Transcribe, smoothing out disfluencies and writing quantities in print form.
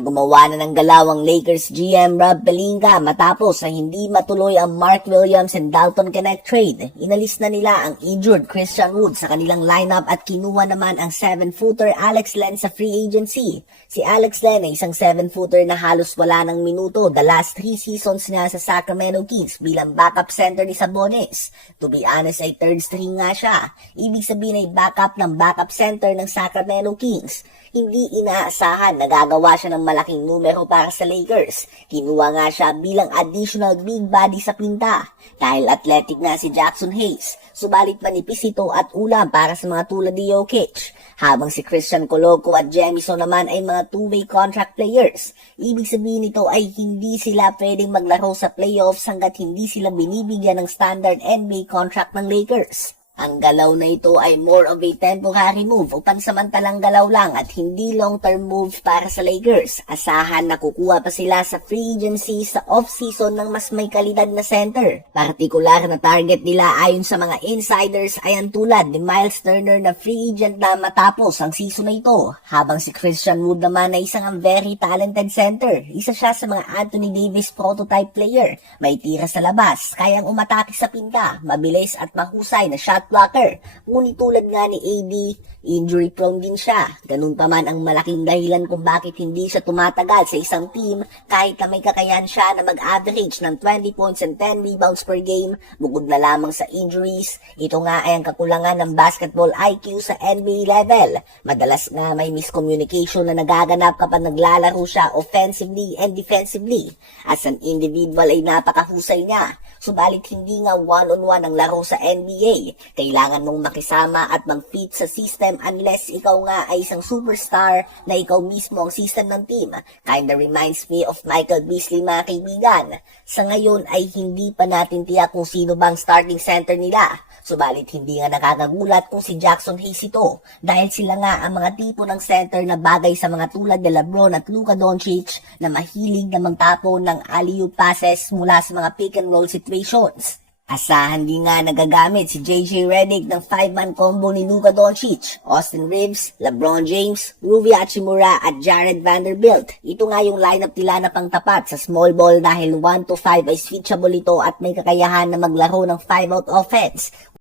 Gumawa na ng galaw ang Lakers GM Rob Pelinka matapos na hindi matuloy ang Mark Williams and Dalton Knecht trade. Inalis na nila ang injured Christian Wood sa kanilang lineup at kinuha naman ang 7-footer Alex Len sa free agency. Si Alex Len ay isang 7-footer na halos wala ng minuto the last 3 seasons niya sa Sacramento Kings bilang backup center ni Sabonis. To be honest ay third string nga siya. Ibig sabihin ay backup ng backup center ng Sacramento Kings. Hindi inaasahan na gagawa siya ng malaking numero para sa Lakers. Kinuha nga siya bilang additional big body sa pinta dahil athletic na si Jackson Hayes. Subalit manipis ito at ulam para sa mga tulad ni Jokic. Habang si Christian Coloco at Jemison naman ay mga two-way contract players. Ibig sabihin nito ay hindi sila pwedeng maglaro sa playoffs hanggat hindi sila binibigyan ng standard NBA contract ng Lakers. Ang galaw na ito ay more of a temporary move o pansamantalang galaw lang at hindi long-term move para sa Lakers. Asahan na kukuha pa sila sa free agency sa off-season ng mas may kalidad na center. Partikular na target nila ayon sa mga insiders ay ang tulad ni Miles Turner na free agent na matapos ang season na ito. Habang si Christian Wood naman ay isang very talented center. Isa siya sa mga Anthony Davis prototype player. May tira sa labas, kayang umatake sa pinta, mabilis at mahusay na shot blocker. Ngunit tulad nga ni AD, injury prone din siya. Ganun pa man ang malaking dahilan kung bakit hindi siya tumatagal sa isang team kahit na may kakayahan siya na mag-average ng 20 points and 10 rebounds per game bukod na lamang sa injuries. Ito nga ay ang kakulangan ng basketball IQ sa NBA level. Madalas nga may miscommunication na nagaganap kapag naglalaro siya offensively and defensively. As an individual ay napakahusay niya. Subalit hindi nga one-on-one ang laro sa NBA. Kailangan mong makisama at mag-fit sa system unless ikaw nga ay isang superstar na ikaw mismo ang system ng team. Kinda reminds me of Michael Beasley mga kaibigan. Sa ngayon ay hindi pa natin tiyak kung sino bang starting center nila. Subalit hindi nga nakakagulat kung si Jackson Hayes ito dahil sila nga ang mga tipo ng center na bagay sa mga tulad ni LeBron at Luka Doncic na mahilig na magtapon ng alley-oop passes mula sa mga pick and roll situations. Asahan din nga nagagamit si JJ Redick ng 5-man combo ni Luka Doncic, Austin Reeves, LeBron James, Rui Hachimura at Jared Vanderbilt. Ito nga yung lineup nila na pangtapat sa small ball dahil 1-5 ay switchable ito at may kakayahan na maglaro ng 5-out offense.